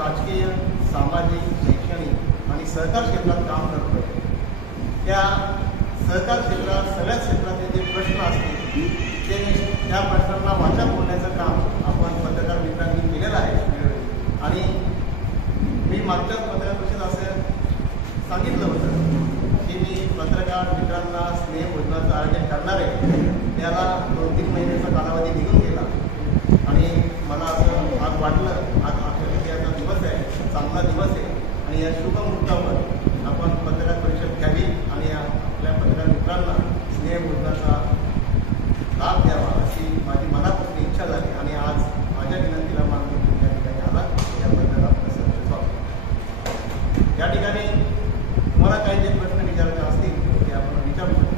राजकीय, सामाजिक, शैक्षणिक आणि सहकार क्षेत्रात काम करतोय त्या सहकार क्षेत्रात सगळ्या क्षेत्रातले जे प्रश्न असतील ते त्या प्रश्नांना वाचा फोडण्याचं काम आपण पत्रकार मित्रांनी केलेलं आहे. आणि मी मागच्याच पत्रकार परिषदेत असं सांगितलं होतं की मी पत्रकार मित्रांना स्नेहभोजनाचं आयोजन करणार आहे. त्याला 2-3 महिन्याचा कालावधी निघून गेला आणि मला असं आज वाटलं आज अक्षय्य दिवस आहे, चांगला दिवस आहे आणि या शुभ मुहूर्तावर आपण पत्रकार परिषद घ्यावी आणि आपल्या पत्रकार मित्रांना स्नेहभोजनाचा लाभ द्यावा अशी माझी मनापासून इच्छा झाली आणि आज माझ्या विनंतीला मानून या ठिकाणी आला. याबद्दल आपलं सर्व स्वागत. या ठिकाणी तुम्हाला काही जे प्रश्न विचारायचे असतील ते आपण विचारू शकतो.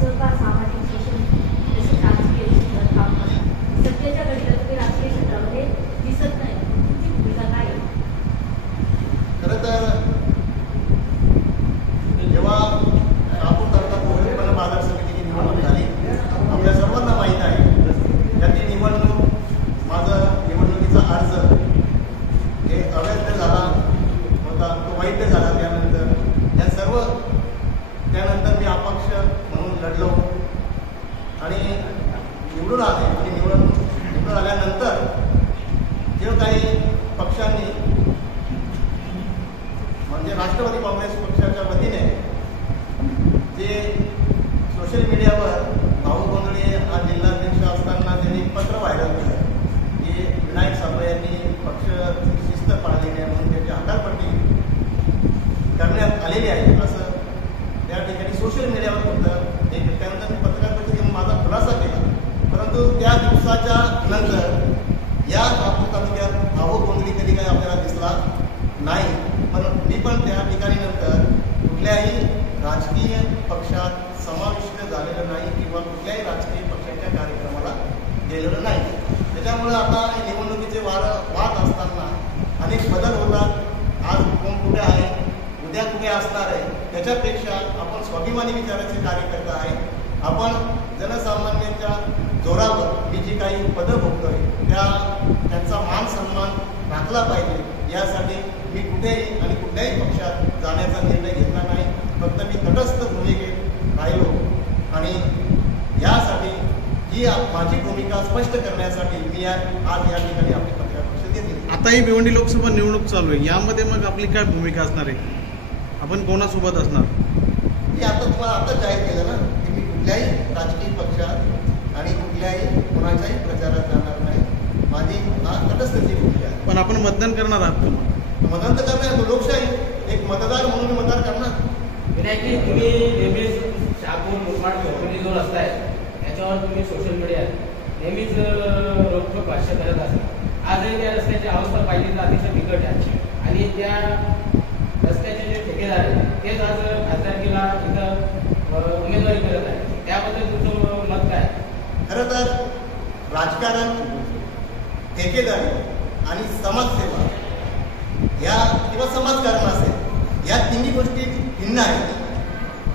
सहकार, सामाजिक, शैक्षणिक तसेच राजकीय क्षेत्रात काम करतात. सध्याच्या घडीला तुम्ही राजकीय क्षेत्रामध्ये दिसत नाही, तुमची भूमिका काय आहे? खरं तर जेव्हा आपण करता पूर्णपणे बाजार समितीची निवडणूक झाली, आपल्या सर्वांना माहीत आहे त्याची निवडणूक माझं निवडणुकीचा अर्ज हे अवैध झाला होता, तो वैध झाला. त्यानंतर या सर्व त्यानंतर मी अपक्ष म्हणून लढलो आणि निवडून आले आणि निवडून आल्यानंतर जे काही पक्षांनी म्हणजे राष्ट्रवादी काँग्रेस पक्षाच्या वतीने जे सोशल मीडियावर भाऊ गोंधळे हा जिल्हाध्यक्ष असताना त्यांनी पत्र व्हायरल केलं की विनायक साबळे यांनी पक्ष शिस्त पाळलेली आहे म्हणून त्याची हकालपट्टी करण्यात आलेली आहे असं त्या ठिकाणी सोशल मीडियावर होतं. त्यानंतर मी पत्रकार परिषदेत माझा खुलासा केला. परंतु त्या दिवसाच्या नंतर या नागपूर तालुक्यात भाऊ गोंधळी कधी काही आपल्याला दिसला नाही. पण मी पण त्या ठिकाणी नंतर कुठल्याही राजकीय पक्षात समाविष्ट झालेलं नाही किंवा कुठल्याही राजकीय पक्षाच्या कार्यक्रमाला गेलेलं नाही. त्याच्यामुळे आता निवडणुकीचे वाद असताना अनेक बदल होतात. आज कोण कुठे आहे, उद्या कुठे असणार आहे, त्याच्यापेक्षा आपण स्वाभिमानी विचाराचे कार्यकर्ता आहे. आपण जनसामान्यांच्या जोरावर मी जी काही पदं भोगतोय त्यांचा मान सन्मान राखला पाहिजे. यासाठी मी कुठेही आणि कुठल्याही पक्षात जाण्याचा निर्णय घेतला नाही. फक्त मी तटस्थ भूमिकेत राहिलो आणि यासाठी ही माझी भूमिका स्पष्ट करण्यासाठी मी आज या ठिकाणी आपली पत्रकार परिषद घेतली. आता ही भिवंडी लोकसभा निवडणूक चालू आहे, यामध्ये मग आपली काय भूमिका असणार आहे? आपण कोणासोबत असणार? मी आता तुम्हाला आता जाहीर केलं ना की मी कुठल्याही राजकीय पक्षात आणि कुठल्याही कोणाच्याही प्रचारात जाणार नाही. माझी तटस्थची भूमिका आहे. पण आपण मतदान करणार आहात का? मतदान तर करणार, लोकशाही एक मतदार म्हणून मतदान करणार. विनायकजी, तुम्ही नेहमीच शहापूर मुरबाड कंपनी जो रस्ता आहे याच्यावर तुम्ही सोशल मीडियात नेहमीच रोखठोक भाष्य करत असता. आजही त्या रस्त्याची अवस्था पाहिली तर अतिशय बिकट आहे आणि त्या रस्त्याचे जे ठेकेदार आहेत तेच आज खासदारकीला इथं उमेदवारी करत आहे. त्याबद्दल तुमचं मत काय? खरं तर राजकारण, ठेकेदारी आणि समाजसेवा या किंवा समाजकारण असेल या तिन्ही गोष्टी भिन्न आहेत.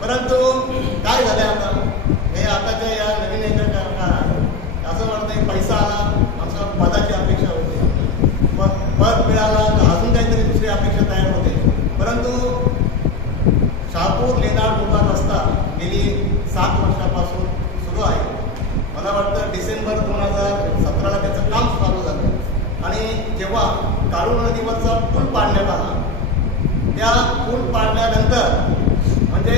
परंतु काय झालं आता हे आताच्या या नवीन याच्या काळात असं वाटतंय पैसा आला, आमच्या पदाची अपेक्षा होते, पद मिळाला तर अजून काहीतरी दुसरी अपेक्षा तयार होते. परंतु शहापूर लेनाड मुरबाड रस्ता गेली 7 वर्षापासून सुरू आहे. मला वाटतं डिसेंबर 2017ला त्याचं काम चालू झालं आणि जेव्हा काळू नदीवरचा पूल पाडण्यात आला त्या पूल पाडल्यानंतर म्हणजे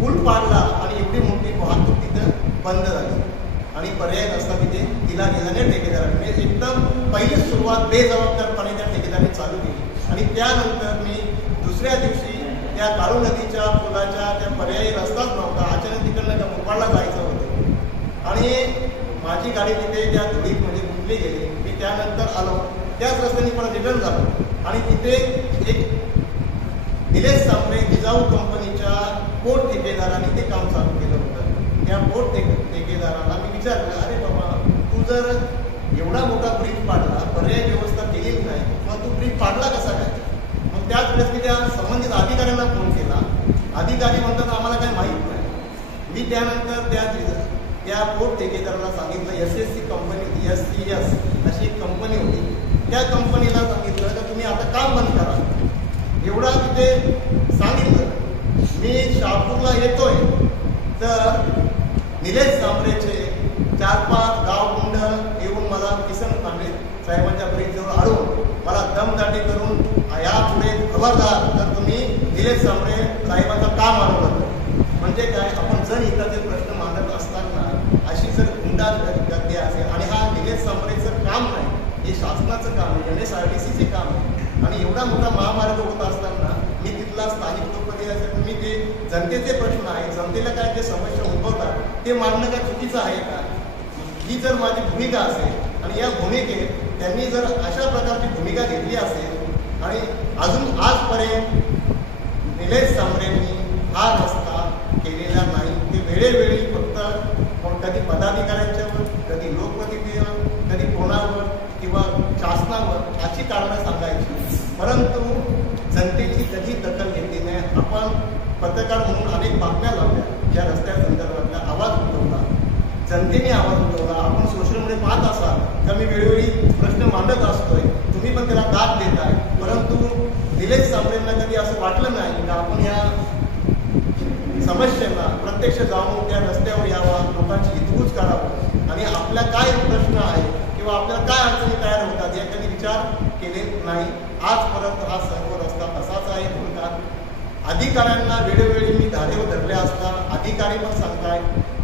पूल पाडला आणि एवढी मोठी वाहतूक तिथं बंद झाली आणि पर्याय रस्ता तिथे दिला गेला नाही ठेकेदाराने. म्हणजे एकदम पहिली सुरुवात बेजबाबदारपणे त्या ठेकेदाराने चालू केली आणि त्यानंतर मी दुसऱ्या दिवशी त्या काळू नदीच्या पुलाच्या त्या पर्यायी रस्ताच नव्हता. अचानक तिकडनं त्या मुरबाडला जायचं होतं आणि माझी गाडी तिथे त्या धुळीत म्हणजे गुंतली गेली. मी त्यानंतर आलो, त्याच रस्त्याने परत रिटर्न झालो आणि तिथे एक निलेश सांबरे जिजाऊ कंपनीच्या पोर्ट ठेकेदाराने ते काम चालू केलं होतं. त्या पोर्ट ठेकेदाराला मी विचारलं, अरे बाबा तू जर एवढा मोठा ब्रिज पाडला, पर्याय व्यवस्था केलेली नाही, मग तू ब्रिज पाडला कसा काय? मग त्याच वेळेस मी त्या संबंधित अधिकाऱ्यांना फोन केला. अधिकारी म्हणतात आम्हाला काही माहीत नाही. मी त्यानंतर त्या पोर्ट ठेकेदाराला सांगितलं SSC कंपनी SCS अशी एक त्या कंपनीला सांगितलं तर तुम्ही आता काम बंद करा. एवढा तिथे सांगितलं. मी शहापूरला येतोय तर निलेश सांबरेचे 4-5 गावगुंड येऊन मला किसन पांडे साहेबांच्या ब्रिजजवळ आणून मला दमदाटी करून यापुढे खबरदार तर तुम्ही निलेश सांबरे साहेबांचं काम आणवलं. म्हणजे काय, आपण जनहिताचे प्रश्न मांडत असताना अशी जर गुंडागर्दी असेल आणि हा निलेश सांबरेचं काम नाही, हे शासनाचं काम आहे, NSRTCचे काम आहे आणि एवढा मोठा महामार्ग होत असताना मी तिथला स्थानिक लोकप्रतिनिधी असेल तर मी ते जनतेचे प्रश्न आहे, जनतेला काय जे समस्या उद्भवतात ते मांडणं काय चुकीचं आहे का? ही जर माझी भूमिका असेल आणि या भूमिकेत त्यांनी जर अशा प्रकारची भूमिका घेतली असेल आणि अजून आजपर्यंत निलेश सांबरेंनी हा रस्ता केलेला नाही. ते वेळोवेळी फक्त कधी पदाधिकाऱ्यांच्यावर, कधी लोकप्रतिनिधीवर, कधी कोणावर किंवा शासनावर अशी कारणं सांगायची, परंतु जनतेची कधी दखल घेतली नाही. आपण पत्रकार म्हणून अनेक बातम्या लावल्या, या रस्त्या संदर्भातला आवाज उठवला, जनतेने आवाज उठवला. आपण सोशल मीडिया पाहत असाल तर मी वेळोवेळी प्रश्न मांडत असतोय, तुम्ही पण त्याला दाद देताय, परंतु निलेश सांबरेंना कधी असं वाटलं नाही का आपण या समस्येला प्रत्यक्ष जाऊन त्या रस्त्यावर यावा, लोकांची हितगुज करावं आणि आपल्या काय प्रश्न आहे किंवा आपल्याला काय अडचणी तयार होतात याकडे विचार केले नाही. आजपर्यंत हा सर्व रस्ता तसाच आहे. म्हणतात अधिकाऱ्यांना वेळोवेळी मी धारेवर धरले असता अधिकारी पण सांगताय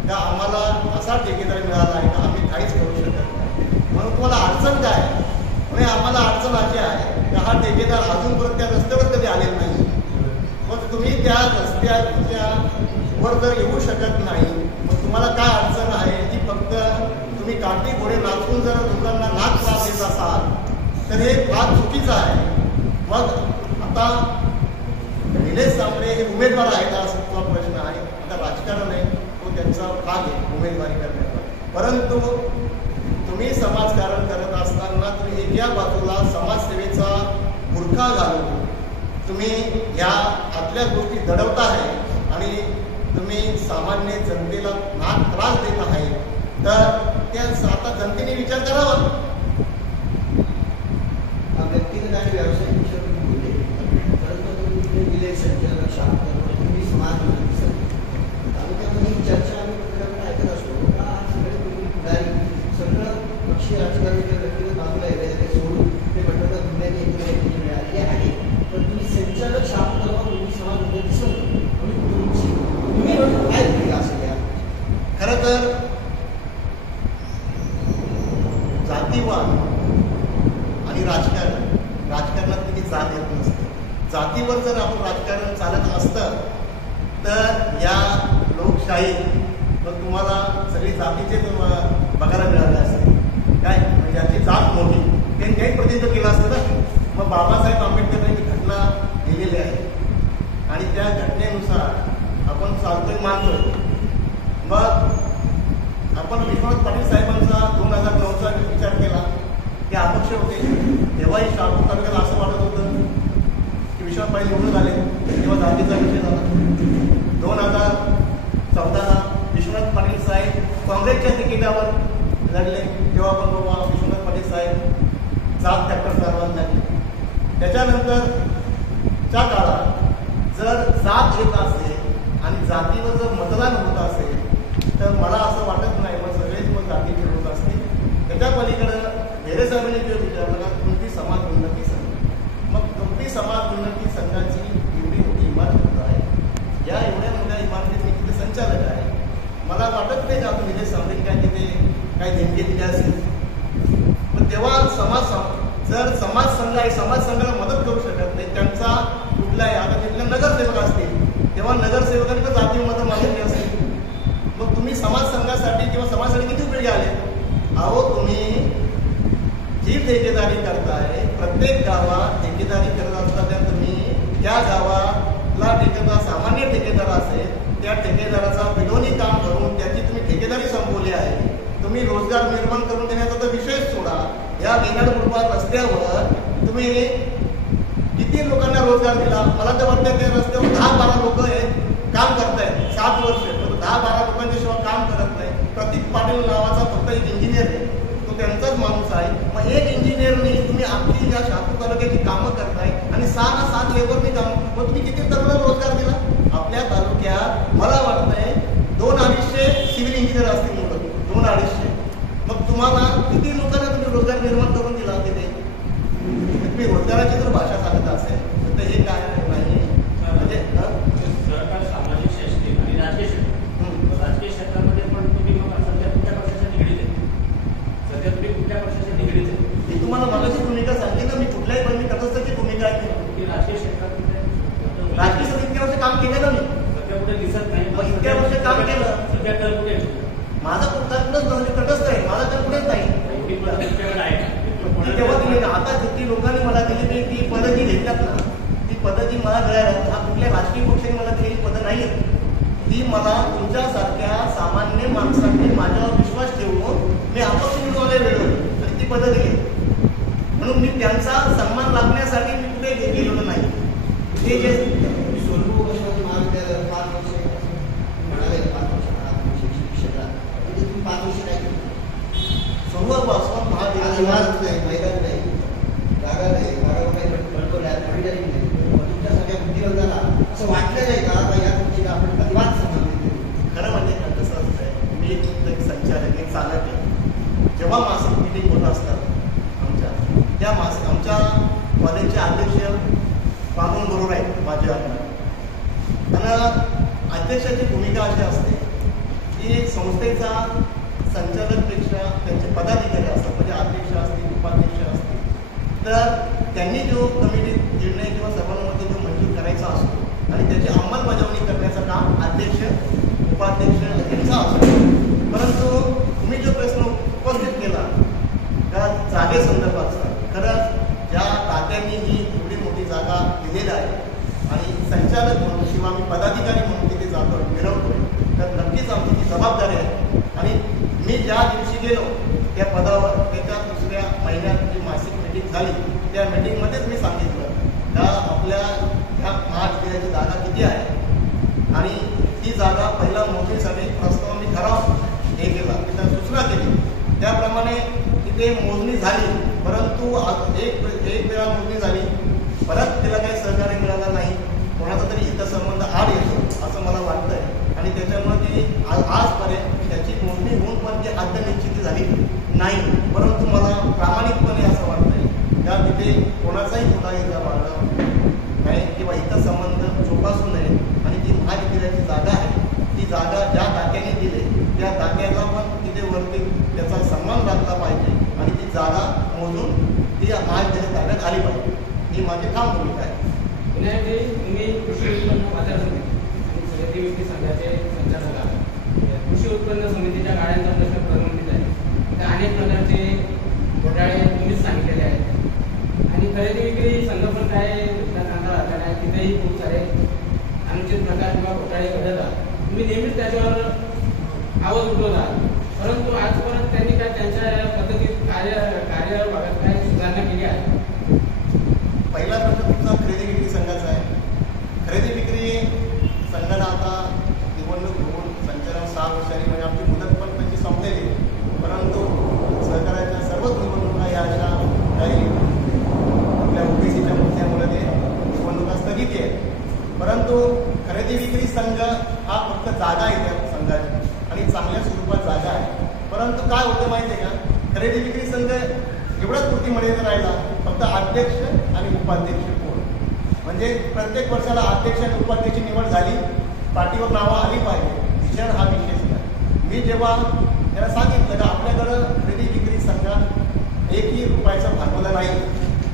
का आम्हाला असा ठेकेदार मिळाला आहे का आम्ही काहीच करू शकत नाही. म्हणून तुम्हाला अडचण काय म्हणजे आम्हाला अडचण अशी आहे का हा ठेकेदार अजूनपर्यंत त्या रस्त्यावर कधी आलेला नाही. मग तुम्ही त्या रस्त्याच्या वर जर येऊ शकत नाही, मग तुम्हाला काय अडचण आहे की फक्त तुम्ही काठी घोडे नाचून जर लोकांना नाक त्रास देत असाल तर हे फार चुकीचं आहे. मग आता निलेश सांबरे हे उमेदवार आहेत असा तुझा प्रश्न आहे. आता राजकारण आहे, तो त्यांचा भाग आहे उमेदवारी करण्याचा, परंतु तुम्ही समाजकारण करत असताना तुम्ही एका बाजूला समाजसेवेचा बुरखा घालून तुम्ही या आतल्या गोष्टी दडवता आहे आणि तुम्ही सामान्य जनतेला नाक त्रास देत आहे, तर त्या आता जनतेने विचार करावा. व्यक्तिगत आणि व्यावसायिक विषयावर बोलले, परंतु तुम्ही संचालक शासन तुम्ही समाज तालुक्यामध्ये ही चर्चा आम्ही पत्रकारांना ऐकत असतो का सगळे तुम्ही पुढारी सगळं पक्षीय राजकारण व्यक्तिगत बाजूला आहे सोडून ते बटवता दुनियाने एकत्र मिळालेली आहे, पण तुम्ही संचालक शासन तुम्ही समाज मध्ये दिसत तुम्ही काय केलं असेल या खरं तर जातीवाद आणि राजकारणात किती जात येत नसते. जातीवर जर आपण राजकारण चालत असतं तर या लोकशाही मग तुम्हाला सगळी जातीचे बघायला मिळाले असते. काय म्हणजे याची जात मोठी त्यांनी काही प्रतिनिधित्व केलं असतं ना. मग बाबासाहेब आंबेडकरांची घटना लिहिलेली आहे आणि त्या घटनेनुसार आपण चालतोय मानतोय. मग आपण विश्वनाथ पाटील साहेबांचा 2009चा विचार केला, ते अपक्ष होते तेव्हाही शहापूर तालुक्याला असं वाटत होतं की विश्वनाथ पाटील निवडून आले तेव्हा जातीचा विषय झाला. 2014ला विश्वनाथ पाटील साहेब काँग्रेसच्या तिकिटावर लढले तेव्हा पण बाबा विश्वनाथ पाटील साहेब जात फॅक्टर चालवत नाही. त्याच्यानंतरच्या काळात जर जात येत असेल आणि जातीवर जर मतदान होत असेल तर मला असं वाटत नाही मग सगळेच मग जातीचे लोक असतील. त्याच्या पलीकडं भेरे साहेबांनी जे विचारलं का कुणबी समाज उन्नती संघ, मग कुणबी समाज उन्नती संघाची एवढी मोठी इमारत होत आहे, या एवढ्या मोठ्या इमारतीत मी तिथे संचालक आहे. मला वाटत नाही का तुम्ही निलेश सांबरे काय तिथे काही देणगी दिली असेल. पण तेव्हा जर समाज संघ आहे, समाज संघाला मदत करू शकत नाही, त्यांचा कुठलाही आता तिथले नगरसेवक असतील तेव्हा नगरसेवकांनी पण जाती मदत मागितली असेल. मग तुम्ही समाज संघासाठी किंवा समाजासाठी किती उपयोगी आले. अहो तुम्ही जी ठेकेदारी करताय, प्रत्येक गावात ठेकेदारी करत असताना तुम्ही त्या गावाला ठेकेदार सामान्य ठेकेदार असेल त्या ठेकेदाराचा बिलोनी काम करून त्याची तुम्ही ठेकेदारी संपवली आहे. तुम्ही रोजगार निर्माण करून देण्याचा तर विषय सोडा. या गेनाड गुरुवार रस्त्यावर तुम्ही किती लोकांना रोजगार दिला. मला तर वाटतं त्या रस्त्यावर 10-12 लोक काम करतायत 7 वर्ष, 10-12 लोकांच्या शिवाय काम करत नाही. प्रतीक पाटील नावाचा फक्त एक इंजिनियर आहे, तो त्यांचाच माणूस आहे. मग एक इंजिनियरनी तुम्ही तुम्हाला किती लोकांना तुम्ही रोजगार निर्माण करून दिला तिथे? तुम्ही रोजगाराची जर भाषा सांगत असेल तर हे काय नाही म्हणजे सरकार सामाजिक शैक्षणिक आणि राजकीय क्षेत्र राजकीय क्षेत्रामध्ये पण तुम्ही सध्या कुठल्या पक्षाच्या निगडीत आहे? सध्या तुम्ही कुठल्या पक्षाच्या निगडीत आहे? मी तुम्हाला मगाची भूमिका सांगली ना, मी कुठल्याही पण मी तटस्थची भूमिका आहे. की राजकीय क्षेत्रात राजकीय सभेत इतक्या वर्ष काम केलं ना मी. सध्या कुठे दिसत नाही. मग इतक्या वर्ष काम केलं. सध्या तर कुठे माझा कुठलाच म्हणजे तटस्थ आहे, माझा तर कुठेच नाही. एवढी पद्धत तुमच्याकडे आहे का? ती तेव्हा दिली ना. आता जितकी लोकांनी मला दिली मी ती पदं जी घेतल्यात ना, ती पदं जी मला मिळाल्या हा कुठल्या राजकीय पक्षाने मला दिलेली पदं नाही आहेत. ती मला तुमच्यासारख्या सामान्य माणसांनी माझ्यावर विश्वास ठेवून मी अपक्ष निवडून आले वेळेवर आणि ती पदं दिली. म्हणून मी त्यांचा सन्मान राखण्यासाठी मी कुठे गेलेलो नाही. ते जे सोनू महाविद्यालय 5 वर्ष म्हणाले 5 वर्ष शैक्षणिक क्षेत्रात म्हणजे तुम्ही 5 वर्ष काय केलं? सर्वपासून आज इमारत नाही, मैदान नाही, जागा नाही, जागा काही भरपूर आहे, मॉनिटरिंग नाही. तुमच्यासारख्या बुद्धिवर्गाला असं वाटलं नाही का या गोष्टीला आपण कधी वाद सांगितली? खरं म्हणजे कसं असतंय, मी एक संचालक एक चालक आहे. जेव्हा मासिक मिटिंग होत असतात त्या मासिक आमच्या कॉलेजचे अध्यक्ष बाबून बरोबर आहेत माझ्या. आणि अध्यक्षाची भूमिका अशी असते की संस्थेचा संचालकपेक्षा त्यांचे पदाधिकारी असतात, म्हणजे अध्यक्ष असतील उपाध्यक्ष असतील, तर त्यांनी जो कमिटी निर्णय किंवा सभांमध्ये जो मंजूर करायचा असतो आणि त्याची अंमलबजावणी करण्याचं काम अध्यक्ष उपाध्यक्ष यांचा असतो. परंतु तुम्ही जो प्रश्न उपस्थित केला त्या जागेसंदर्भातचा, खरं ज्या तात्यांनी ही एवढी मोठी जागा दिलेली आहे आणि संचालक म्हणून किंवा मी पदाधिकारी म्हणून तिथे जातो मिरवतोय, तर नक्कीच आमची ती जबाबदारी आहे. आणि मी ज्या दिवशी गेलो त्या पदावर त्याच्या दुसऱ्या महिन्यात जी मासिक मीटिंग झाली त्या मीटिंगमध्येच मी सांगितलं का आपल्या ह्या महाविद्यालयाची जागा किती आहे आणि ती जागा पहिला मोजणीसाठी प्रस्ताव मी ठराव हे केला, तिथं सूचना केली. त्याप्रमाणे तिथे मोजणी झाली, परंतु एक वेळा मोजणी झाली, परत तिला काही सहकार्य मिळालं नाही. कोणाचा तरी हितसंबंध आड येतो असं मला वाटतंय आणि त्याच्यामुळे ती आजपर्यंत त्याची मोजणी होऊन पण ती अद्यनिश्चिती झाली नाही. परंतु मला प्रामाणिकपणे असं वाटतंय का तिथे कोणाचाही पुढाकार बाळगला नाही किंवा हितसंबंध जोपासू नये आणि ती महाविद्यालयाची जागा आहे, ती जागा ज्या तात्याने दिली त्या तात्याचा पण तिथे वरती त्याचा सन्मान राखला पाहिजे आणि ती जागा मोजून ती महाविद्यालयात ताब्यात आली पाहिजे. ही माझी ठाम भूमिका आहे. विनायकजी, तुम्ही कृषी उत्पन्न बाजार समिती आणि खरेदी विक्री संघाचे संचालक आहात. कृषी उत्पन्न समितीच्या गाड्यांचा प्रश्न प्रलंबित आहे. त्या अनेक प्रकारचे घोटाळे तुम्हीच सांगितलेले आहेत आणि खरेदी विक्री संघ पण काय कांदा राहिलेला आहे, तिथेही खूप सारे अनुचित प्रकार किंवा घोटाळे घडतात. तुम्ही नेहमीच त्याच्यावर आवाज उठवता, परंतु आजपर्यंत त्यांनी काय त्यांच्या पद्धतीत कार्यभागात काय सुधारणा केली आहे? पहिला प्रश्न तुमचा खरेदी विक्री संघाचा आहे. खरेदी विक्री संघाला आता निवडणूक होऊन संचालन 6 वर्षांनी म्हणजे आपली मुदत पण त्याची संपलेली, परंतु सहकार्याच्या सर्वच निवडणुका या अशा काही आपल्या ओबीसीच्या मुद्द्यामुळे ते निवडणुका स्थगिती आहे. परंतु खरेदी विक्री संघ हा फक्त जागा आहे त्या संघाची आणि चांगल्या स्वरूपात जागा आहे. परंतु काय होतं माहिती आहे का, खरेदी विक्री संघ एवढ्याच पुरती मर्यादित राहिला, फक्त अध्यक्ष आणि उपाध्यक्ष कोण, म्हणजे प्रत्येक वर्षाला अध्यक्ष आणि उपाध्यक्षाची निवड झाली, पाठीवर नावं आली पाहिजे, विचार हा विशेष नाही. मी जेव्हा त्याला सांगितलं का आपल्याकडं खरेदी विक्री संघात 1ही रुपयाचं भांडवल नाही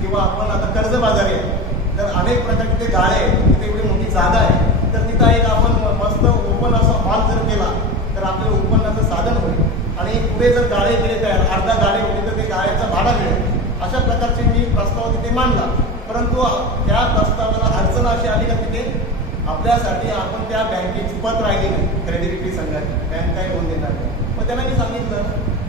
किंवा आपण आता कर्जबाजारी आहे, तर अनेक प्रकारचे तिथे गाळे आहेत, तिथे एवढी मोठी जागा आहे, तर तिथं एक आपण मस्त ओपन असा हॉल जर केला तर आपल्याला उत्पन्नाचं साधन होईल आणि पुढे जर गाळे गेले तयार अर्धा गाळे होते तर ते गाळ्याचा भाडा मिळेल. अशा प्रकारचे मी प्रस्ताव तिथे मांडला. परंतु त्या प्रस्तावाला अडचण अशी आली का तिथे आपल्यासाठी आपण त्या बँकेची पत राहिली नाही, खरेदी विक्री संघाची बँक काय लोन देणार नाही. मग त्यांना मी सांगितलं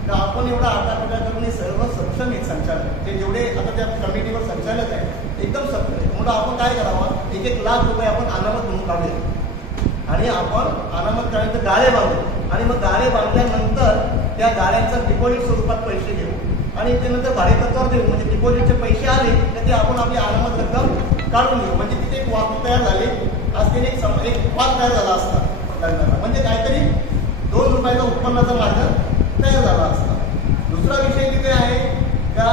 तर आपण एवढा आटापिटा करून सर्व सक्षम आहेत संचालक, ते जेवढे आता त्या कमिटीवर संचालक आहेत एकदम सक्षम आहे. म्हणून आपण काय करावं, 1-1 लाख रुपये आपण अनामत म्हणून काढूया आणि आपण अनामत काढायचं गाळे बांधू आणि मग गाळे बांधल्यानंतर त्या गाळ्यांचा डिपॉझिट स्वरूपात पैसे घेऊ आणि ते नंतर भाडेतत्वावर देऊ. म्हणजे डिपॉझिटचे पैसे आले तर ते आपण आपली अनामत रक्कम काढून घेऊ. म्हणजे तिथे एक वाहतूक तयार झाली, आज तिने एक वाद तयार झाला असता लग्नाला, म्हणजे काहीतरी 2 रुपयाचा उत्पन्नाचा मार्ग तयार झाला असता. दुसरा विषय तिथे आहे का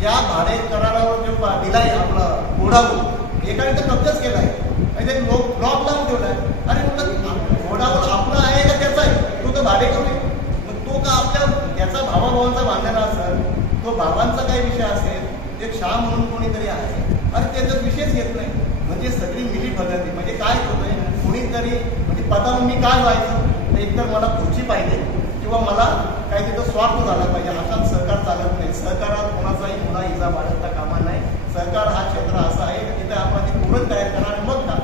ज्या भाडे करारावर जो दिलाय आपला घोडावर एकाने तर कब्जाच केलाय म्हणजे ब्लॉक लावून ठेवलाय. अरे म्हटलं घोडावर आपला आहे का त्याचा आहे, तो तर भाडे करू नये. मग तो का आपल्या त्याचा भावाभावांचा बांधलेला असेल, तो भावांचा काही विषय असेल, एक शाह म्हणून कोणीतरी आहे आणि त्याचा विषयच घेत नाही. म्हणजे सगळी मिली भगती. म्हणजे काय होतंय, कोणीतरी म्हणजे पदावर मी काय व्हायचं, तर एकतर मला खुर्ची पाहिजे किंवा मला काही तिथं स्वार्थ झाला पाहिजे. अशात सहकार चालत नाही. सहकारात कोणाचाही गुन्हा इजा बाळगता कामा नाही. सहकार हा क्षेत्र असा आहे की तिथे आपण ती पुरण तयार करा आणि मग खा.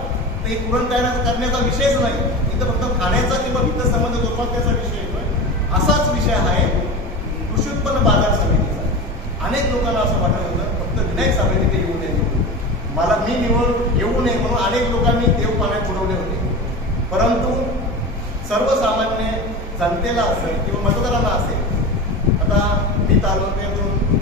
तर ही पुरण तयार करण्याचा विषयच नाही. इथं फक्त खाण्याचा किंवा वित्त संबंध जोपासण्याचा विषय येतोय. असाच विषय आहे कृषी उत्पन्न बाजार समितीचा. अनेक लोकांना असं वाटत होतं फक्त विनायक साबळे तिथे येऊ नये, मला मी निवड येऊ नये म्हणून अनेक लोकांनी देव पाण्यात बुडवले होते. परंतु सर्वसामान्य जनतेला असेल किंवा मतदारांना असेल, आता मी तालुक्यातून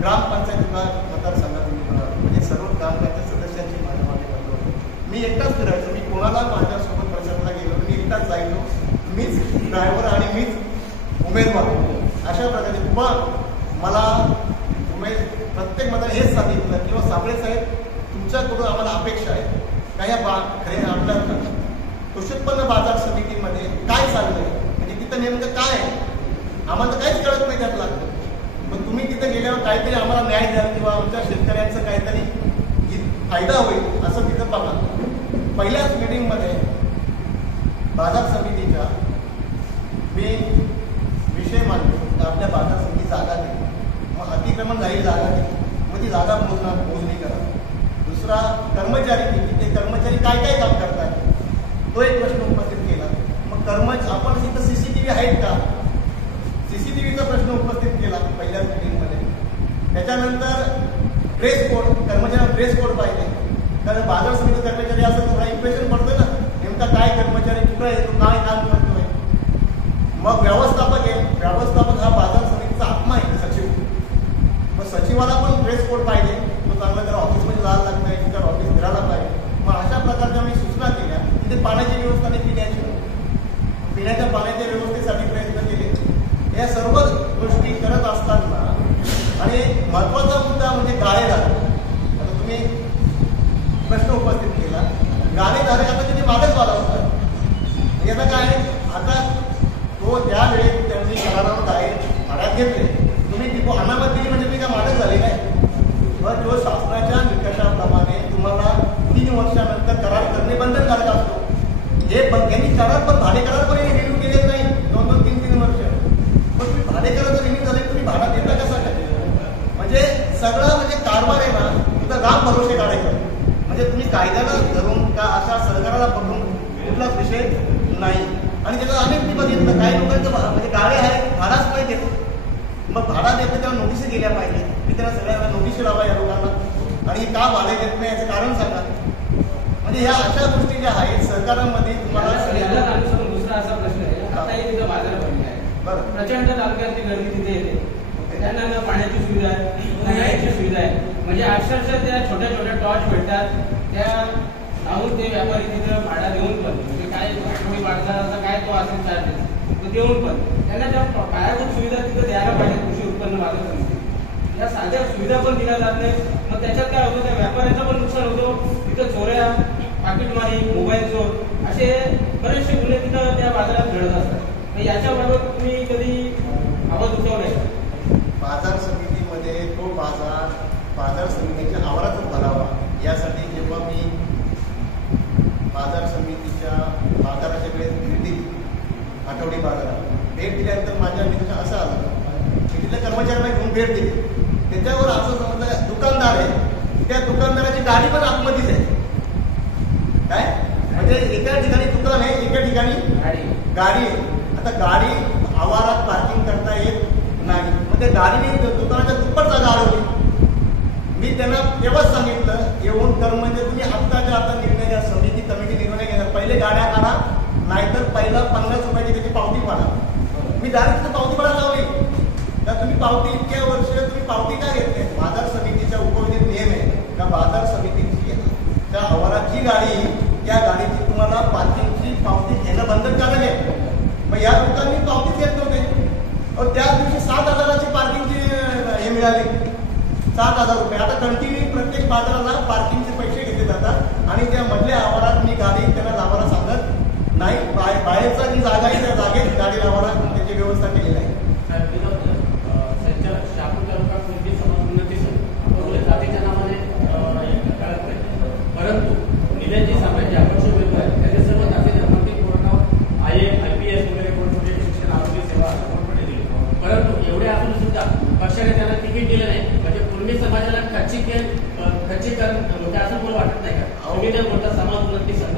ग्रामपंचायत मतदारसंघातून म्हणजे सर्व ग्रामपंचायत सदस्यांची माझ्या मागे करतो होतो. मी एकटाच फिरायचो. मी कोणाला माझ्यासोबत प्रचाराला गेलो, मी एकटाच जायचो. मीच ड्रायव्हर आणि मीच उमेदवार अशा प्रकारे. पण मला प्रत्येक मतदार हेच सांगितलं किंवा साबळे साहेब तुमच्याकडून आम्हाला अपेक्षा आहे का या खरे आपल्या कृषी उत्पन्न बाजार समितीमध्ये काय चाललंय, म्हणजे तिथं नेमकं काय आहे आम्हाला तर काहीच कळत नाही त्यातला. मग तुम्ही तिथं गेल्यावर काहीतरी आम्हाला न्याय द्या किंवा आमच्या शेतकऱ्यांचं काहीतरी फायदा होईल असं तिथं बघा. पहिल्याच मीटिंगमध्ये बाजार समितीच्या मी विषय मांडतो आपल्या बाजार समिती जागा नाही, मग अतिक्रमण जाईल जागा नाही, मग ती जागा मोजणी करा. दुसरा कर्मचारी किती, ते कर्मचारी काय काय काम करतात तो एक प्रश्न उपस्थित केला. मग आपण तिथं CCTV आहेत का, CCTVचा प्रश्न उपस्थित केला पहिल्याच मीटिंगमध्ये. त्याच्यानंतर ड्रेस कोड, कर्मचाऱ्यांना ड्रेस कोड पाहिजे. कारण बाजार समिती कर्मचारी असं तुम्हाला इम्प्रेशन पडतं ना नेमका काय कर्मचारी कुठं आहे, तो काय काम करतोय. मग व्यवस्थापक आहे, व्यवस्थापक हा बाजार समितीचा आत्मा आहे सचिव. मग सचिवाला पण ड्रेस कोड पाहिजे, तो चांगला त्याला ऑफिसमध्ये जायला लागतंय, तिथं ऑफिस फिरायला पाहिजे. मग अशा प्रकारच्या मी सूचना केल्या. तिथे पाण्याची व्यवस्था आणि पिण्याच्या पाण्याच्या व्यवस्थेसाठी प्रयत्न केले. या सर्व गोष्टी करत असताना आणि महत्वाचा मुद्दा म्हणजे गाळेधार. आता तुम्ही प्रश्न उपस्थित केला, गाळेधारक आता तिथे मागच वाला होता. याचा काय आता तो त्यावेळी त्यांनी करारावर गाळे भाड्यात घेतले, तुम्ही डिपो अनामत दिली म्हणजे तुम्ही काय मागच झाले काय. मग जो शासनाच्या निकषाप्रमाणे तुम्हाला 3 वर्षानंतर करार करणे बंधनकारक असतो. हे यांनी करार पण भाडे करार पण रिन्यू केले नाही 2-2, 3-3 वर्ष. पण तुम्ही भाडे करार जर रिन्यू झाले तुम्ही भाडा देता कसा काय. म्हणजे सगळं म्हणजे कारभार आहे ना तुमचा राम भरोसे काढायचा. म्हणजे तुम्ही कायद्याला धरून का अशा सहकाराला बघून कुठलाच विषय नाही. आणि त्याचा अनेक मी बघितलं काही लोकांचं म्हणजे गाड्या आहेत भाडाच नाही देत. मग भाडा देत तेव्हा नोटीस गेल्या पाहिजे. मी त्यांना सगळ्यांना नोटीस लावा या लोकांना आणि का भाडे देत नाही याचं कारण सांगा. म्हणजे ह्या अशा गोष्टी ज्या आहेत सहकारामध्ये तुम्हाला दुसरा असा प्रश्न आहे. आताही तिथं बाजार भरले आहे, बरं प्रचंड तालुक्यातली गर्दी तिथे येते. त्यांना ना पाण्याची सुविधा आहे ना लाईटची सुविधा आहे. म्हणजे अक्षरशः त्या छोट्या छोट्या टॉर्च भेटतात त्या लावून ते व्यापारी तिथं भाडा देऊन पण म्हणजे काय आठवडी बाजाराचा काय तो असेल चार्जेस तो देऊन पण त्यांना त्या पायाभूत सुविधा तिथं द्यायला पाहिजे. कृषी उत्पन्न बाजार समिती त्या साध्या सुविधा पण दिल्या जात नाही. मग त्याच्यात काय होतं, त्या व्यापाऱ्याचं पण नुकसान होतं. तिथं चोऱ्या, पाकिटमारी, मोबाईल चोर असे बरेचसे गुन्हे तिथं त्या बाजारात घडत असतात. याच्याबाबत तुम्ही कधी आवाज उठवलाय? बाजार समितीमध्ये तो बाजार समितीच्या आवारातच भरावा यासाठी जेव्हा मी बाजार समितीच्या बाजाराच्या वेळेस भेट दिली, आठवडी बाजारात भेट दिल्यानंतर माझ्या मित्रांना असं आलं की तिथल्या कर्मचाऱ्यांना घेऊन भेट दिली. त्याच्यावर असं समजलं दुकानदार आहे, त्या दुकानदाराची गाडी पण आतमध्येच आहे. काय म्हणजे एका ठिकाणी दुकान आहे, एका ठिकाणी गाडी आहे. आता गाडी आवारात पार्किंग करता येत नाही. मग त्या गाडीने दुकानाच्या दुप्पट जागा अडवली. मी त्यांना तेव्हाच सांगितलं येऊन कर म्हणजे तुम्ही आत्ताच्या आता निर्णय घ्या, समिती कमिटी निर्णय घेणार. पहिले गाड्या काढा, नाहीतर पहिला 50 रुपयाची त्याची पावती पाडा. मी डायरेक्ट पावती पाडा लावली. तर तुम्ही पावती इतक्या वर्ष तुम्ही पावती का घेत नाही. बाजार समितीच्या उपविधित नियम आहे का बाजार समितीची त्या आवाराची गाडी त्या गाडीची तुम्हाला पार्किंगची पावती घेणं बंधनकारक आहे. मग या लोकांनी पावतीच घेत नव्हते. त्या दिवशी 7,000 मिळाले 7,000 रुपये. आता कंटिन्यू प्रत्येक बाजाराला पार्किंगचे पैसे घेतले जातात आणि त्या मधल्या आवारात मी गाडी त्यांना लावायला सांगत नाही. बाहेरचा जी जागा आहे त्या जागेत गाडी लावायला त्याची व्यवस्था केलेली आहे. संचालक शापूर तालुका कुणबी समाज उन्नती संघ आपण जातीच्या नावाने कळत नाही, परंतु निलेश सामाजिक अपक्ष उमेदवार त्यांनी सर्व जाती धर्मातील कोर्टावर IAS वगैरे मोठमोठे शिक्षण आरोग्य सेवा असं मोठमोठे दिले, परंतु एवढे असून सुद्धा पक्षाने त्यांना तिकीट दिलं नाही. म्हणजे कुणबी समाजाला खच्चीकरण म्हणजे असं मला वाटत नाही का? तुम्ही जर बोलता समाज उन्नती संघ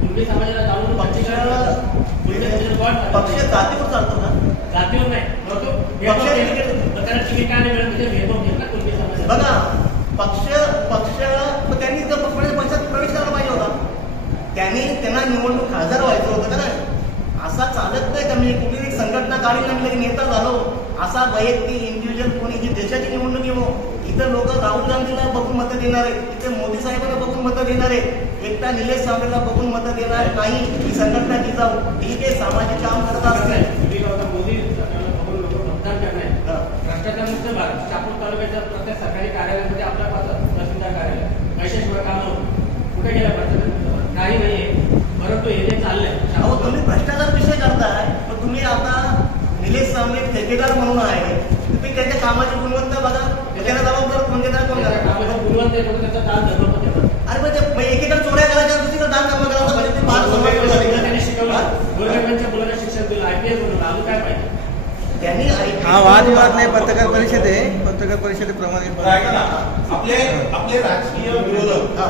कुणबी समाजाला जाऊन पक्ष जातीवर चालतो ना, जातीवर नाही तिकीट काय नाही मिळत म्हणजे भेदभाव घेतला कुणबी समाजाला. बघा पक्ष त्यांनी तर पक्षात प्रवेश करायला पाहिजे होता. त्यांना निवडणूक खासदार व्हायचं होतं का नाही. असा चालत नाही का मी कुठली एक संघटना काढली नाही नेता झालो असा वैयक्तिक इंडिव्हिज्युअल कोणी ही देशाची निवडणूक येऊ. इथं लोक राहुल गांधीला बघून मतं देणार आहे, इथे मोदी साहेबांना बघून मतं देणार आहे, एकटा निलेश सावंतला बघून मतं देणार नाही. ही संघटना की जाऊ ठीक आहे सामाजिक काम करत असते. मोदी बघून लोक मतदान करणार भ्रष्टाचारमुक्त भारत. शापूर तालुक्याच्या प्रत्येक सरकारी कार्यालयामध्ये आपल्या तहसीलदार कार्यालय पैशाशिवाय काम कुठे गेल्या भ्रष्टाचार काही नाहीये, परंतु हे जे चाललंय. अहो तुम्ही भ्रष्टाचार विषय करताय पण तुम्ही आता निलेश सावंत ठेकेदार म्हणून आहे, तुम्ही त्याच्या कामाची गुणवत्ता बघा. त्याला जबाबदार कोण देणार कोण करणार? गुणवत्ता येतो त्याचा दान धर्म पण देतात. अरे म्हणजे एकेकडे चोऱ्या करायच्या दुसरीकडे दान धर्म करायचं म्हणजे ते फार समाज त्यांनी शिकवलं गोरगरिबांच्या मुलांना शिक्षण दिलं IPS बनवलं अजून काय पाहिजे. त्यांनी हा वादविवाद नाही, पत्रकार परिषद आहे. पत्रकार परिषदेप्रमाणे ऐका ना, आपले राजकीय विरोधक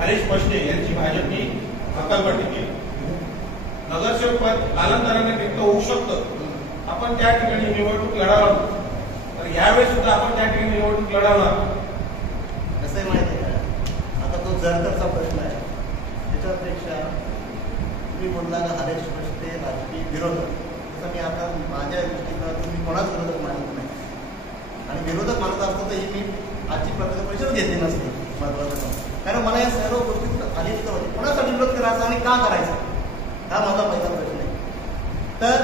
हरीश पश्चिम यांची भाजपनी हकालपट्टी केली. नगरसेवक पद कालांतराने रिक्त होऊ शकतं. आपण त्या ठिकाणी निवडणूक लढवणार, तर यावेळेस सुद्धा आपण त्या ठिकाणी निवडणूक लढवणार. कसं आहे माहिती आहे का, आता तो जरदरचा प्रश्न आहे. त्याच्यापेक्षा तुम्ही बोलला ना हरीश पश्चिम राजकीय विरोधक, तसं मी आता माझ्या दृष्टीनं तुम्ही कोणाच विरोधक मानत नाही आणि विरोधक मानत असतो तर ही मी आजची पत्रकार परिषद घेतली नसते. महत्वाचं कारण मला या सर्व गोष्टीत आलीच होती. कोणासाठी विरोध करायचा आणि का करायचा हा माझा पहिला प्रश्न आहे. तर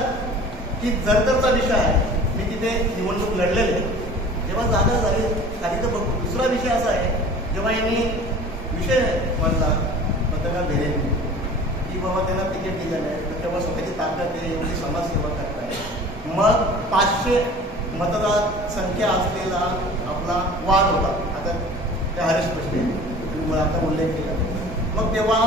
की जरदरचा विषय आहे, मी तिथे निवडणूक लढलेले जेव्हा जागा झाली खाली तर बघतो. दुसरा विषय असा आहे, जेव्हा यांनी विषय म्हणला पत्रकार भेरेल की बाबा त्यांना तिकीट दिलेलं आहे तर तेव्हा स्वतःची ताकद आहे, एवढी समाजसेवा करताय. मग 500 मतदार संख्या असलेला आपला वाद होता. आता त्या हरीश पश्चिम तुम्ही आता उल्लेख केला. मग तेव्हा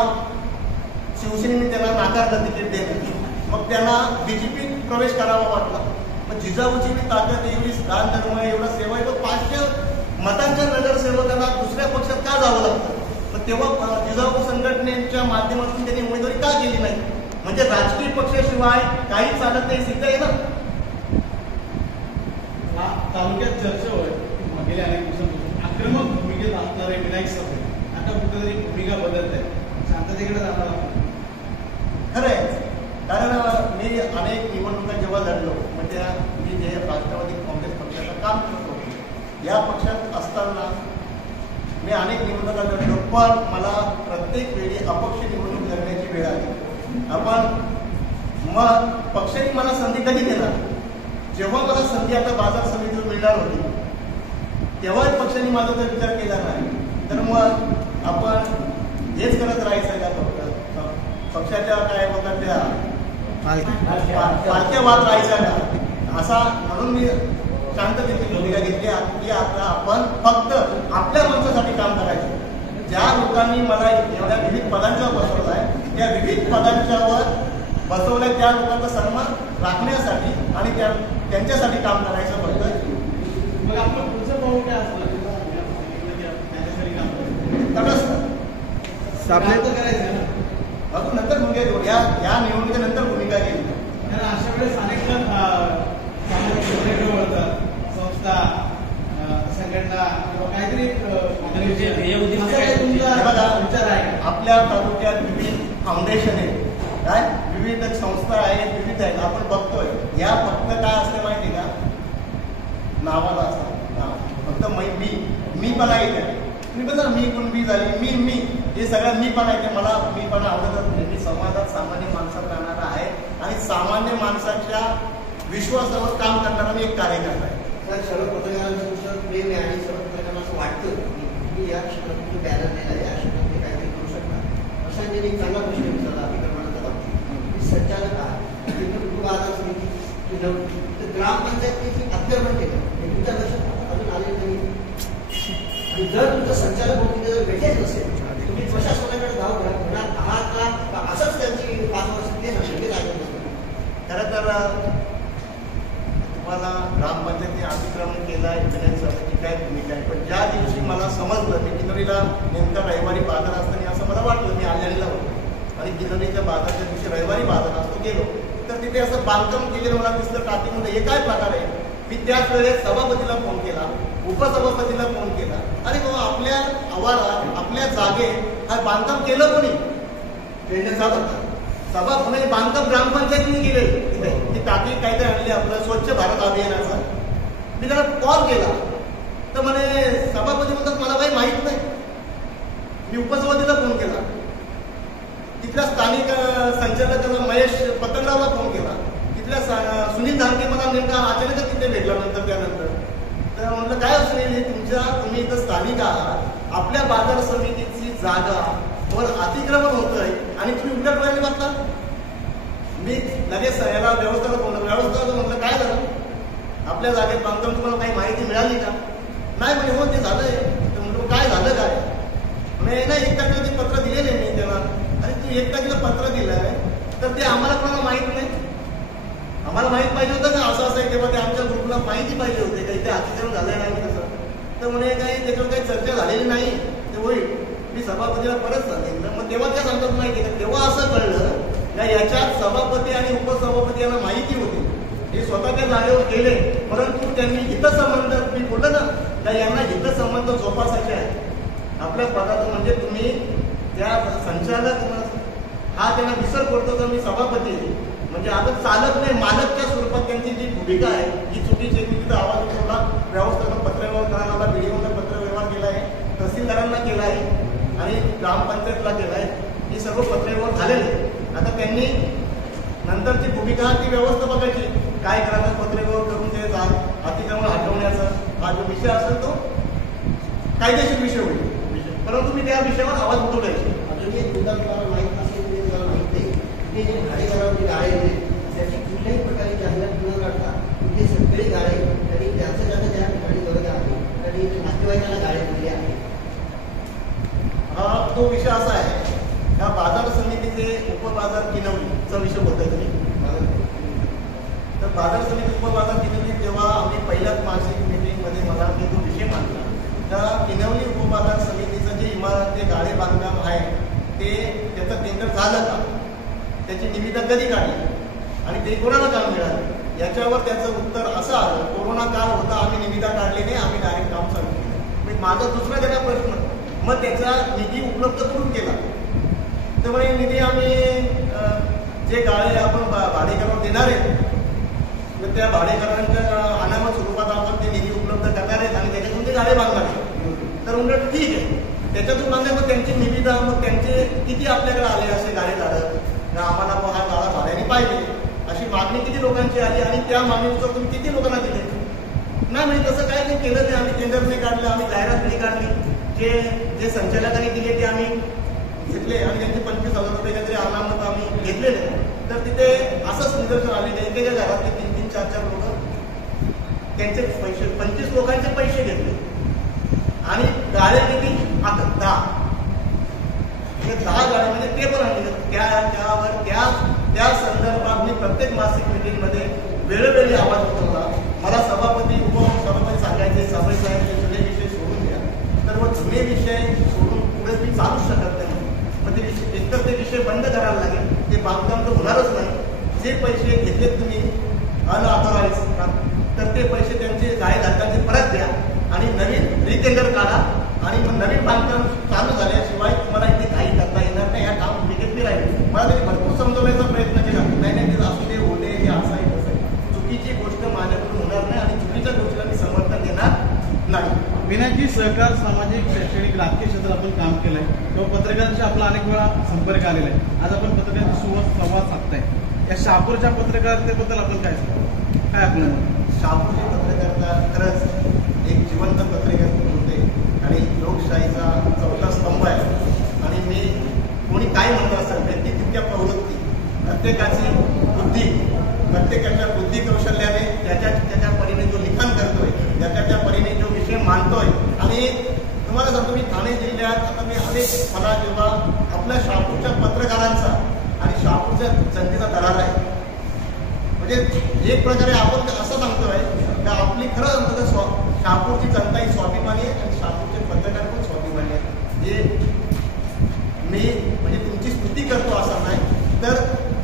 शिवसेनेने त्यांना नाकारलं तिकीट देणं. मग त्यांना BJP प्रवेश करावा वाटला. मग जिजाऊची बी ताकद एवढी दान धर्म एवढा सेवा आहे, 500 मतांच्या नगरसेवकांना दुसऱ्या पक्षात का जावं लागतं. मग तेव्हा जिजाऊ संघटनेच्या माध्यमातून त्यांनी उमेदवारी का केली नाही. म्हणजे राजकीय पक्षाशिवाय काही चालत नाही, सिद्ध आहे ना. तालुक्यात चर्चा होय गेल्या अनेक दिवसांपासून आक्रमक भूमिकेत असणारे विनायक सावंत आता कुठेतरी भूमिका बदलत आहे, शांततेकडे जाणार. खरं आहे, कारण मी अनेक निवडणुका जेव्हा लढलो म्हणजे मी जे राष्ट्रवादी काँग्रेस पक्षाचं काम करत होतो या पक्षात असताना मी अनेक निवडणुका लढलो, पण मला प्रत्येक वेळी अपक्ष निवडणूक लढण्याची वेळ आली. मग पक्षाने मला संधी कधी देणार. जेव्हा मला संधी आता बाजार समितीवर मिळणार होती तेव्हाच पक्षाने माझा जर विचार केला नाही तर मग आपण हेच करत राहायचं का. पक्षाच्या काय बोलतात त्या पालख्या वाद राहायच्या का असा. म्हणून मी शांततेची भूमिका घेतली की आता आपण फक्त आपल्या माणसासाठी काम करायचं. ज्या लोकांनी मला एवढ्या विविध पदांच्यावर बसवलं आहे त्या विविध पदांच्यावर बसवल्या त्या लोकांचा सन्मान राखण्यासाठी आणि त्यांच्यासाठी काम करायचं फक्त. मग आपण पुढचं पाहू काय असणार त्याच्यासाठी काम करायचं बघू नंतर भूमिका या निवडणुकीनंतर भूमिका घेऊ. कारण अशा वेळेस अनेक जण संस्था संघटना किंवा काहीतरी विचार आहे. आपल्या तालुक्यात विविध फाउंडेशन आहे, काय विविध संस्था आहेत, विविध आहेत. आपण बघतोय या फक्त काय असते माहिती का, नावाला असतात फक्त मी पण आहे. मी बघा मी कुणबी झाली मी हे सगळं मी पण आहे. मला मी पण आवडतच नाही. मी समाजात सामान्य माणसात राहणारा आहे आणि सामान्य माणसाच्या विश्वासावर काम करणारा मी एक कार्यकर्ता आहे. सर्व पत्रकारांची तुमचं प्रेम आहे आणि सर्व पत्रकारांना असं वाटतं की या क्षेत्रात तुम्ही बॅनर दिला या क्षेत्रात तुम्ही काहीतरी करू शकता. प्रशांतजीने एक चांगला प्रश्न विचारला अतिक्रमणाच्या बाबतीत की संचालक कुटुंब आधार समिती तर ग्रामपंचायतीची अतिक्रमण केलं हे तुमच्या लक्षात अजून आलेलं नाही. आणि जर तुमचं संचालक भूमिका जर भेटेल नसेल तुम्ही प्रशासनाकडे जाऊन होणार आहात का असंच त्यांची 5 वर्ष ते सांगितले जायचं. खरं तर तुम्हाला ग्रामपंचायतीने अतिक्रमण केलं आहे विनायक समितीची काय भूमिका आहे, पण ज्या दिवशी मला समजलं मी किनवलीला नेमका रविवारी बाजार असताना असं मला वाटलं मी आल्याला होतो आणि किनवलीच्या बाजारच्या दिवशी रविवारी बाजार असतो गेलो तर तिथे असं बांधकाम केलेलं मला दिसलं ट्राफिकमध्ये. हे काय प्रकार आहे. मी त्याच वेळेस सभापतीला फोन केला, उपसभापतीला फोन केला, अरे बाबा आपल्या आवारात आपल्या जागेत हा बांधकाम केलं कोणी म्हणजे बांधकाम ग्रामपंचायतीने केले ती टाकी काहीतरी आणली आपलं स्वच्छ भारत अभियानाचा. मी त्याला कॉल केला तर म्हणे सभापती म्हणतात मला काही माहित नाही. मी उपसभापतीला फोन केला, तिथल्या स्थानिक संचालकाला महेश पतंगरावला फोन केला, तिथल्या सुनील धानके मला नेमका अचानक तिथे भेटला त्यानंतर. तर म्हटलं काय सुनील तुम्ही इथं स्थानिक आहात, आपल्या बाजार समितीची जागा वर अतिक्रमण होतंय आणि तुम्ही उलट वेळेला बघता. मी लगेच याला व्यवस्थापन म्हटलं काय झालं आपल्या जागेत बांधकाम तुम्हाला काही माहिती मिळाली का. नाही म्हणजे हो ते झालंय. तर म्हटलं काय झालं काय म्हणजे नाही 1 तारखेला ते पत्र दिलेलं आहे मी त्याला. आणि तू 1 तारखेला पत्र दिलंय तर ते आम्हाला कोणाला माहित नाही. आम्हाला माहित पाहिजे होतं का असं असं आहे तेव्हा ते आमच्या ग्रुपला माहिती पाहिजे होते काही ते अतिक्रमण झालं नाही तसं. तर म्हणे काही त्याच्यावर काही चर्चा झालेली नाही ते होईल. मी सभापतीला परत सांगितलं मग तेव्हा त्या सांगतात माहिती का तेव्हा असं कळलं का याच्यात सभापती आणि उपसभापती यांना माहिती होती. हे स्वतः त्या जागेवर गेले परंतु त्यांनी हितसंबंध मी बोललं ना का यांना हितसंबंध जोपासायचे आहे आपल्या पदार्थ. म्हणजे तुम्ही त्या संचालक हा त्यांना विसर करतो तर मी सभापती म्हणजे आता चालक नाही मालकच्या स्वरूपात त्यांची जी भूमिका आहे ही चुकीची. मी तिथं आवाज उठवला, व्यवस्थापन पत्रव्यवहार करायला व्हिडिओमध्ये पत्रव्यवहार केला आहे, तहसीलदारांना केला आहे आणि ग्रामपंचायतला केला आहे. ही सर्व पत्रव्यवहार झालेले. आता त्यांनी नंतरची भूमिका ती व्यवस्थापकाची काय करायचं पत्रव्यवहार करून ते अतिक्रमण हटवण्याचा हा जो विषय असेल तो कायदेशीर विषय होईल. परंतु मी त्या विषयावर आवाज उठवलाय. अजून एक मुद्दा तुम्हाला माहित नसेल तुम्हाला माहित नाही ते जे भाडेकरांची गाळे आहेत त्याची कुठल्याही प्रकारे जाहिरात न काढता ते सगळे गाळे त्यांनी ज्याचं ज्याचं ज्या ठिकाणी गरज आहे त्यांनी नातेवाईकांना गाळे दिले आहे. हा तो विषय असा आहे का बाजार समितीचे उपबाजार किनवलीचा विषय होता तुम्ही. तर बाजार समिती उपबाजार किनवली तेव्हा आम्ही पहिल्याच मासिक मीटिंगमध्ये मला तो विषय मांडला का किनवली उपबाजार समितीचं जे इमारत ते गाळे बांधकाम आहे ते त्याचं टेंडर झालं का, त्याची निविदा कधी काढली आणि ते कोणाला काम मिळालं. याच्यावर त्याचं उत्तर असं आलं कोरोना काळ होता आम्ही निविदा काढली नाही आम्ही डायरेक्ट काम चालू केलं. माझा दुसरा त्याचा प्रश्न मग त्याचा निधी उपलब्ध करून केला. त्यामुळे निधी आम्ही जे गाळे आपण भाडेकरांना देणार आहेत तर त्या भाडेकरांच्या अनामत स्वरूपात आपण ते निधी उपलब्ध करणार आहेत आणि त्याच्यातून ते गाळे बांधणार आहेत. तर उलट ठीक आहे त्याच्यातून बांधले मग त्यांची निविदा मग त्यांचे किती आपल्याकडे आले असे गाळे झालं आम्हाला मग हा गाळा भाड्याने पाहिजे अशी मागणी किती लोकांची आली आणि त्या मागणीचं तुम्ही किती लोकांना दिले. नाही म्हणजे तसं काही नाही केलं नाही. आम्ही टेंडर नाही काढलं, आम्ही जाहिरात नाही काढली. जे संचालकांनी दिले ते आम्ही घेतले आणि त्यांचे 25,000 रुपये काहीतरी अनामत आम्ही घेतलेले. तर तिथे असंच निदर्शन आले की एकेका घरातले 3-3, 4-4 लोक त्यांचे पैसे 25 लोकांचे पैसे घेतले आणि गाळे किती 10 गाळे म्हणजे ते पण आणले. त्यावर त्या संदर्भात मी प्रत्येक मासिक मीटिंगमध्ये वेळोवेळी आवाज उठवला. मला सभापती उपसभापती सांगायचे सभा साहेब जुने विषय सोडून द्या. तर मग जुने विषय सोडून पुढे मी चालूच शकत नाही. मग ते विषय एकतर ते विषय बंद करायला लागेल. ते बांधकाम तर होणारच नाही. जे पैसे घेतलेत तुम्ही अनऑथराईज तर ते पैसे त्यांचे गाळे धारकांचे परत द्या आणि नवीन रिटेंडर काढा आणि मग नवीन बांधकाम चालू झाल्याशिवाय तुम्हाला इथे काही करता येणार नाही. या काम भूमिकेत मी राहील. मला तरी भरपूर समजवण्याचा प्रयत्न केला. नाही ते असू दे होते हे असं आहे तसं आहे. चुकीची गोष्ट माझ्याकडून होणार नाही आणि चुकीच्या गोष्टीला मी समर्थन देणार नाही. विनायकजी सहकार सामाजिक शैक्षणिक राजकीय क्षेत्रात आपण काम केलंय तेव्हा पत्रकारांशी आपला अनेक वेळा संपर्क आलेला आहे. आज आपण पत्रकारांशी संवाद साधताय. या शहापूरच्या पत्रकारितेबद्दल आपण काय सांगतो काय आपल्याला. शहापूरची पत्रकारिता खरंच एक जीवन आणि तुम्हाला सांगतो मी ठाणे जिल्ह्यात आता मी मला जेव्हा आपल्या शहापूरच्या पत्रकारांचा आणि शहापूरच्या जनतेचा दरार आहे, म्हणजे एक प्रकारे आपण असं सांगतोय की आपली खरं सांगतो तर शहापूरची जनता ही स्वाभिमानी आहे आणि शहापूरचे पत्रकार पण स्वाभिमानी आहेत. हे मी म्हणजे तुमची स्तुती करतो असं नाही, तर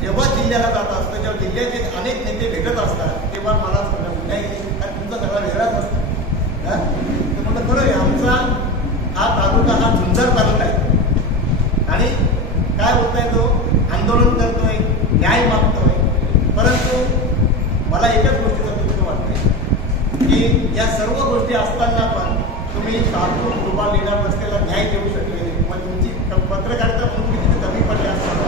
जेव्हा जिल्ह्याला जात असतं, जेव्हा जिल्ह्याचे अनेक नेते भेटत असतात तेव्हा मला नाही कारण तुमचा सगळा वेगळाच असतो. तर म्हटलं खरं आहे, आमचा हा तालुका हा झुंजार तालुका आहे आणि काय होतंय, तो आंदोलन करतोय, न्याय मागतोय, परंतु मला एकच गोष्टीचं दुःख वाटतंय की या सर्व गोष्टी असताना पण तुम्ही शहापूर कुर्बा लिडा रस्त्याला न्याय देऊ शकले नाही. मग तुमची पत्रकारिता म्हणून मी तिथे कमी पडली असताना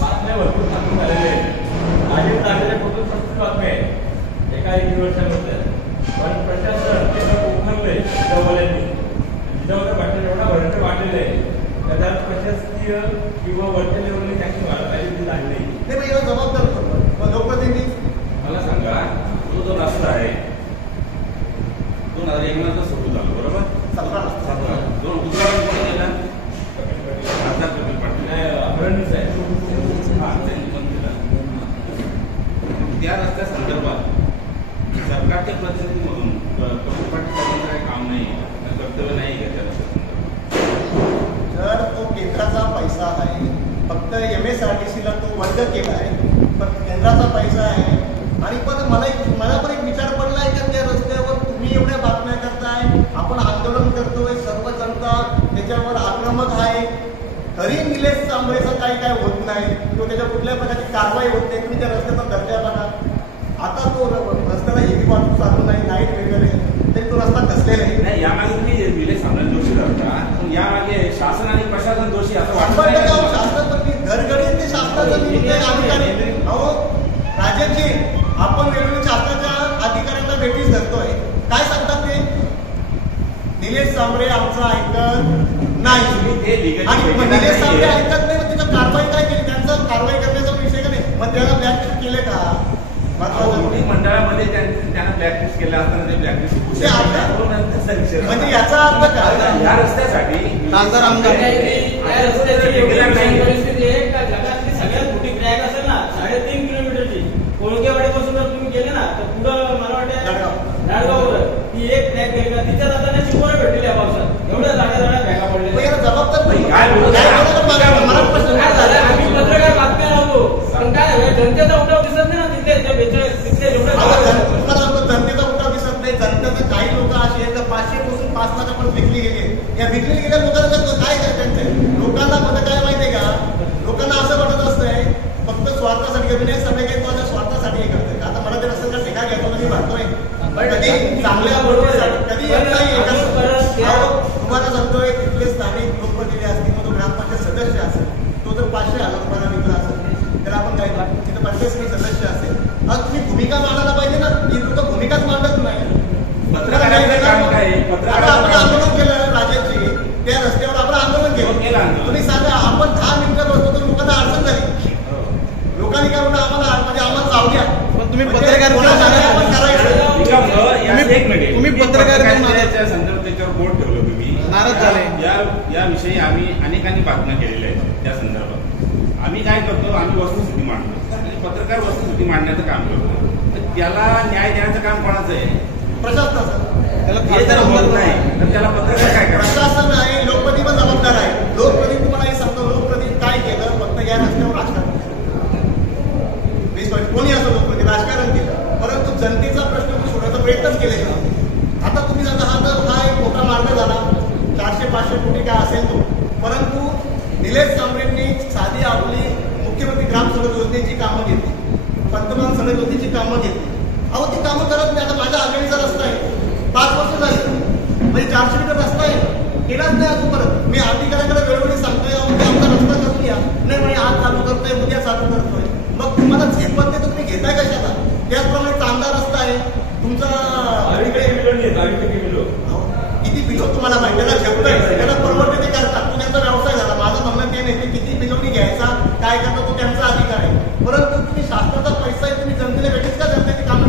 बातम्या भरपूर सांगून झालेले आहेत. राजीव ठाकरे फक्त प्रस्तुत बातम्या आहेत एका 1 वर्षामध्ये, पण प्रशासन उखरले जिजाऊवाल्यांनी. जिजाऊचा घटना एवढा भयंकर वाढलेला आहे तर त्यात प्रशासकीय किंवा वरच्या लेवलने ऍक्शन व्हायला पाहिजे, ती झाली नाही. याला जबाबदार करतो लोकप्रतिनिधी. मला सांगा, तो जो रस्ता आहे 2001 मध्ये सुरू झाला बरोबर, 17 जो उद्घाटन कोणी केला, खासदार कपिल पाटील फडणवीस आहे. त्यांनी पण केला. त्या रस्त्या संदर्भात सरकारच्या प्रतिनिधी म्हणून कपिल पाटील साहेबांचं काही काम नाही, कर्तव्य नाही आहे त्या रस्त्यासंदर्भात. जर तो केंद्राचा पैसा आहे, फक्त MSRTCला तो वर्ग केला आहे, पण केंद्राचा पैसा आहे. आणि पण मला पण एक विचार पडला आहे का त्या रस्त्यावर तुम्ही एवढ्या बातम्या करताय, आपण आंदोलन करतोय, सर्व जनता त्याच्यावर आक्रमक आहे, तरी निलेश सांबरेचं काही काय होत नाही किंवा त्याच्या कुठल्या प्रकारची कारवाई होत नाही. तुम्ही त्या रस्त्याचा दर्जा बघा. आता तो रस्त्याला हेवी वाहतूक चालू नाही, लाईट वगैरे, तरी तो रस्ता कसलेला आहे. यामागे तुम्ही निलेश सांबरे दोषी धरता, यामागे शासन आणि प्रशासन दोषी असं वाटतं. शासन घरघडी ते शासनाचा अधिकारी. अहो राजेशजी, आपण वेगवेगळ्या शासनाच्या अधिकाऱ्यांना भेटीच धरतोय, काय सांगतात ते? निलेश सांबरे आमचं ऐकत नाही आणि निलेश सांबरे ऐकत नाही, तिथं कारवाई काय केली, त्यांचं कारवाई करण्याचा विषय का नाही, मग त्याला ब्लॅकलिस्ट केले का? मंडळामध्ये त्यांना ब्लॅकलिस्ट केलं असताना ते ब्लॅकलिस्ट म्हणजे याचा अर्थ काय? या रस्त्यासाठी खासदार आमदार परिस्थिती आहे का जगातली सगळ्यात मोठी क्रॅक असेल ना 3.5 किलोमीटरची, कोळगेवाडीपासून जर तुम्ही गेले ना तर पुढं मला वाटतं नाडगाववर ती एक क्रॅक गेली का तिच्या जाताना चिंबोरे भेटलेली या पावसात, एवढ्या जाड्या बॅगा पडलेल्या. जबाबदार आम्ही पत्रकार बातम्या राहतो, पण काय जनतेचा उठाव दिसत नाही ना तिथे जनतेचा उठाव दिसत नाही. जनतेचं काही लोक असे आहेत 500 पासून 5 लाखापर्यंत विकली गेले. या विकली गेल्या लोकांना काय त्यांचे लोकांना मध्ये काय माहितीये का, लोकांना असं वाटत असतंय फक्त स्वार्थासाठी विनय सगळे काही माझ्या स्वार्थासाठी हे करतोय. आता मला ते रस्त्याचा ठेका घेतो कधी भरतोय, कधी चांगल्या गोष्टीसाठी, कधी तुम्हाला सांगतोय तिथले स्थानिक लोकप्रतिनिधी असतील, मग तो ग्रामपंचायत सदस्य असेल, तो जर 500,000 रुपयाला विकला असेल तर आपण काय तिथं 85 सदस्य असेल, आज तुम्ही भूमिका मांडायला पाहिजे ना. ही लोक भूमिकाच मांडत नाही. आपण आंदोलन केलं राजाची, त्या रस्त्यावर आपण आंदोलन केलं. तुम्ही सांगा, आपण 10 मिनिटं बसतो तर लोकांना अडचण झाली. लोकांनी काय म्हणलं आम्हाला जाऊ द्या. पण तुम्ही पत्रकार तुम्ही पत्रकार संदर्भात त्याच्यावर बोट ठेवलं, तुम्ही नाराज झाले. याविषयी आम्ही अनेकांनी बातम्या केलेल्या आहेत. त्या संदर्भात आम्ही काय करतो, आम्ही वस्तुस्थिती मांडतो आणि पत्रकार वस्तुस्थिती मांडण्याचं काम करतो. तर त्याला न्याय देण्याचं काम कोणाचं आहे? प्रशासनाचं. त्याला होत नाही तर त्याला पत्रकार काय करतात? प्रशासन आहे, लोकप्रतिनिधी पण जबाबदार आहे. लोकप्रतिनिधी तुम्हाला हे सांगतो, लोकप्रतिनिधी काय केलं, फक्त या रस्त्यावर राजकारण कोणी असं लोकप्रतिनिधी राजकारण केलं, परंतु जनतेचा प्रश्न सोडण्याचा प्रयत्नच केलेला. आता तुम्ही सांगा, हा एक मोठा मार्ग झाला, 400-500 कोटी काय असेल तो, परंतु निलेश सांबरेंनी साधी आपली मुख्यमंत्री ग्राम सडक योजनेची कामं घेतली, पंतप्रधान सडक योजनेची कामं घेतली. अहो ती कामं करत नाही. आता माझ्या आघाडीचा रस्ता आहे, 5 वर्ष झाली, म्हणजे 400 मीटर रस्ता आहे, केलाच नाही अजून. परत मी अधिकाऱ्याकडे वेळोवेळी सांगतोय, आमचा रस्ता करून या, नाही म्हणजे आज चालू करतोय, उद्या चालू करतोय. मग तुम्हाला झेपत ते तुम्ही घेताय कशाला? त्याचप्रमाणे चांगला रस्ता आहे तुमचा, किती बिलो तुम्हाला माहिती, त्याला झेपतोय, त्याला परवडते ते करतात, तो त्यांचा व्यवसाय झाला. माझं म्हणणं ते नाही, ते किती बिलोनी घ्यायचा काय करतो तो त्यांचा अधिकार आहे, परंतु तुम्ही शासनाचा पैसा आहे, तुम्ही जनतेला भेटीच का जनतेची कामं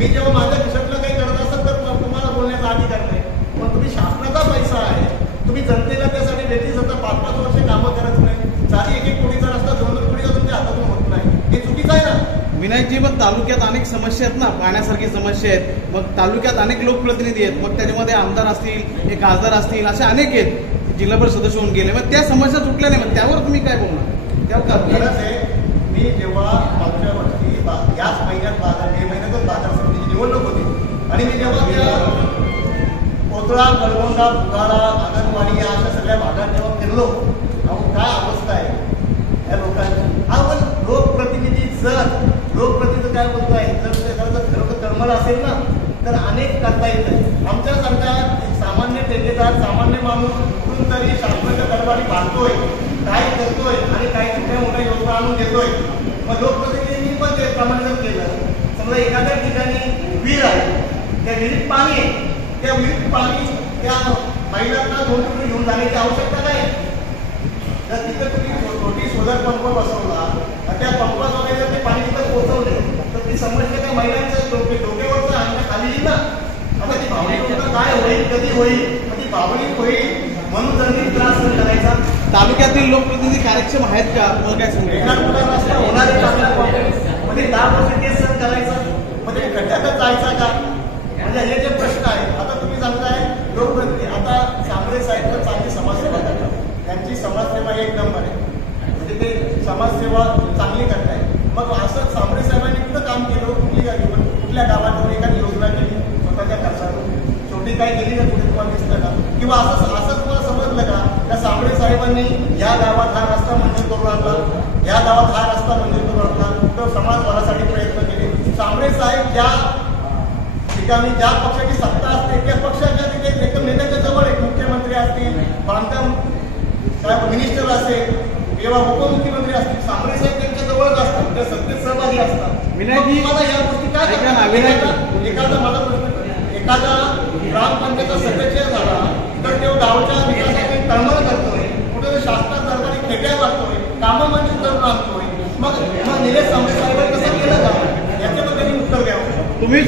मी जेव्हा माझ्या खिशातलं काही करत असेल तर तुम्हाला बोलण्याचा अधिकार नाही. पण तुम्ही शासनाचा पैसा आहे, तुम्ही जनतेला त्यासाठी व्यक्ती सतत 5-5 वर्ष कामं करत नाही, साधी 1-1 कोटीचा रस्ता 2-2 कोटीचा तुमच्या हातातून होत नाही, हे चुकीचं आहे ना. विनायकजी, मग तालुक्यात अनेक समस्या आहेत ना, पाण्यासारखी समस्या आहेत. मग तालुक्यात अनेक लोकप्रतिनिधी आहेत, मग त्याच्यामध्ये आमदार असतील, हे खासदार असतील, असे अनेक आहेत, जिल्हा परिषद सदस्य होऊन गेले. मग त्या समस्या सुटल्या नाही, मग त्यावर तुम्ही काय बोलणार? त्यावर खरंच आहे. मी जेव्हा मागच्या वर्षी याच महिन्यात मे महिन्यातच बाजार समितीची निवडणूक होती आणि मी जेव्हा त्या कोतळा, कळवंडा, बुगाडा, आंगणवाडी या अशा सगळ्या भागात जेव्हा फिरलो, काय अवस्था आहे या लोकांची. पण लोकप्रतिनिधी काय बोलतो आहे, जर खरं कर्मळ असेल ना तर अनेक करता येतं. आमच्यासारखा सामान्य ठेकेदार, सामान्य माणूस कुठून तरी शासनाच्या दरबारी बांधतोय, काय करतोय आणि काही छोट्या मोठ्या योजना आणून देतोय. मग लोकप्रतिनिधींनी पण ते प्रमाणित केलं. समजा एखाद्या ठिकाणी विहीर आहे, त्या विहिरीत पाणी आहे, त्या विहिरीत पाणी त्या महिलांना 2 फूट घेऊन जाण्याची आवश्यकता काय? जर तिथे तुम्ही छोटी सोलर पंप बसवला, त्या पंपाद्वारे जर ते पाणी तिथं पोहोचवले तर ती समस्या त्या महिलांच्या डोक्यावरचं आणण्या खाली येईल ना. आता ती भावनिक काय होईल, कधी होईल, मग ती भावनिक होईल म्हणून जर त्रास न करायचा. तालुक्यातील लोकप्रतिनिधी कार्यक्षम आहेत का? तुम्हाला काय सांगू? एका कुठला रस्ता होणारे मध्ये 10 वर्ष केस सहन करायचं, मग ते खड्ड्यातच जायचा का? म्हणजे हे जे प्रश्न आहेत. आता तुम्ही सांगताय लोकप्रतिनिधी, आता सांबरे साहेब तर चांगली समाजसेवा करतात, त्यांची समाजसेवा 1 नंबर आहे, म्हणजे ते समाजसेवा चांगली करताय. मग असं सांबरे साहेबांनी कुठं काम केलं, कुठल्या गावातून एखादी योजना केली स्वतःच्या खर्चातून, छोटी काय केली का कुठे तुम्हाला दिसतं का? किंवा असं तुम्हाला समजलं का त्या सांबरे साहेबांनी या गावात हा रस्ता मंजूर करून आणला, या गावात हा रस्ता मंजूर करून आणला, तर समाजभरासाठी प्रयत्न केले. सांबरे साहेब ज्या ठिकाणी ज्या पक्षाची सत्ता असते त्या पक्षाच्या तिथे एकदम नेत्याच्या जवळ आहे. मुख्यमंत्री असतील, बांधकाम मिनिस्टर असेल किंवा उपमुख्यमंत्री असतील, सांबरे साहेब त्यांच्या जवळच असतात, त्या सत्तेत सहभागी असतात. विनायकजी, मला या गोष्टी काय एखादा माझा प्रश्न, एखादा ग्रामपंचायत सदस्य झाला तर तो गावच्या विकासासाठी तळमळ करतोय, कुठे शासनात दरबारी खेट्या वाटतोय, कामं मंजूर करून आणतोय, मग निलेश सांबरे साहेबांनी कसं केलं का? याच्याबद्दल उत्तर द्यावं. तुम्ही